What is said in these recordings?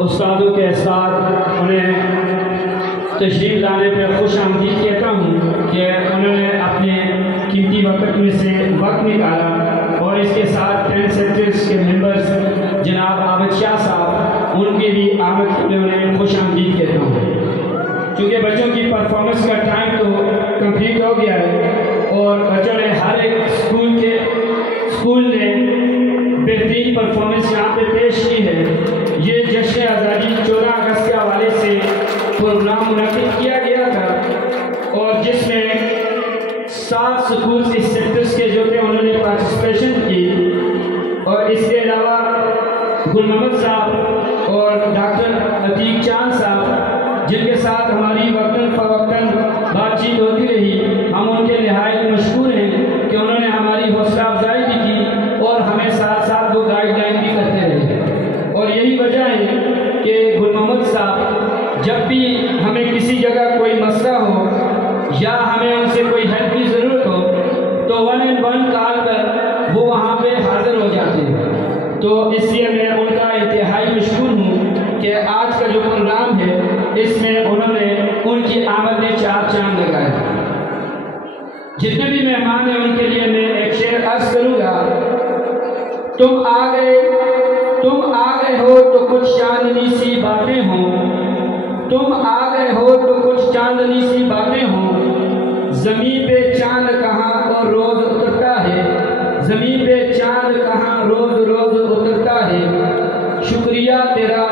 استادوں کے ساتھ انہیں تشریف لانے پہ خوش آمدید کہتا ہوں کہ انہوں نے اپنے قیمتی وقت میں سے وقت نکالا، اور اس کے ساتھ 10 سیکٹرز کے ممبرز جناب عابد شاہ صاحب، ان کے بھی آمد کے لیے انہیں خوش آمدید کہتا ہوں۔ چونکہ بچوں کی پرفارمنس کا ٹائم تو کمپلیٹ ہو گیا ہے، اور بچوں نے ہر ایک اسکول نے بہترین پرفارمنس یہاں پہ پیش کی ہے۔ یہ جشن آزادی 14 اگست کے حوالے سے پروگرام منعقد کیا گیا تھا، اور جس میں 7 سکولز اس سیکٹرز کے جو تھے انہوں نے پارٹیسپیشن کی، اور اس کے علاوہ گل محمد صاحب اور ڈاکٹر عتیق چاند صاحب، جن کے ساتھ ہماری وقتاً فوقتاً بات چیت ہوتی رہی، ہم ان کے نہایت مشکور ہیں کہ انہوں نے ہماری حوصلہ افزائی بھی کی اور ہمیں ساتھ ساتھ وہ گائیڈ لائن بھی کرتے رہے۔ اور یہی وجہ ہے کہ گل محمد صاحب جب بھی ہمیں کسی جگہ کوئی مسئلہ ہو یا ہمیں ان سے کوئی ہیلپ کی ضرورت ہو تو 1 on 1 کال پر وہ وہاں پہ حاضر ہو جاتے ہیں۔ تو اس لیے میں ان کا انتہائی مشکور ہوں کہ آج کا جو پروگرام ہے اس میں انہوں نے ان کی آمد میں 4 چاند لگائے۔ جتنے بھی مہمان ہیں ان کے لیے میں ایک شعر عرض کروں گا۔ تم آ گئے ہو تو کچھ چاندنی سی باتیں ہوں، تم آ گئے ہو تو کچھ چاندنی سی باتیں ہوں، زمین پہ چاند کہاں اور روز اترتا ہے، زمین پہ چاند کہاں روز روز اترتا ہے، شکریہ تیرا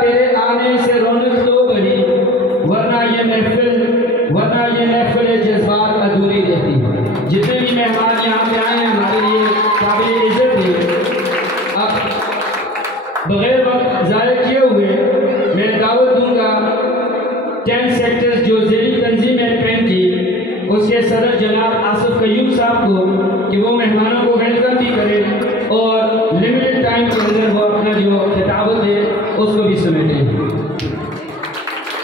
تیرے آنے سے رونق تو بڑھی، ورنہ یہ محفل جذبات ادھوری رہتی۔ جتنے بھی مہمان یہاں پہ آئے ہیں ہمارے لیے قابل عزت ہے۔ اب بغیر وقت ضائع کیے ہوئے میں دعوت دوں گا 10 سیکٹرز جو ذیلی تنظیم ہے 20، اس کے صدر جناب آصف قیوم صاحب کو کہ وہ مہمانوں کو ویلکم بھی کریں اور لمیٹڈ ٹائم کے اندر وہ اپنا جو خطابت ہے اس کو بھی سمیٹیں۔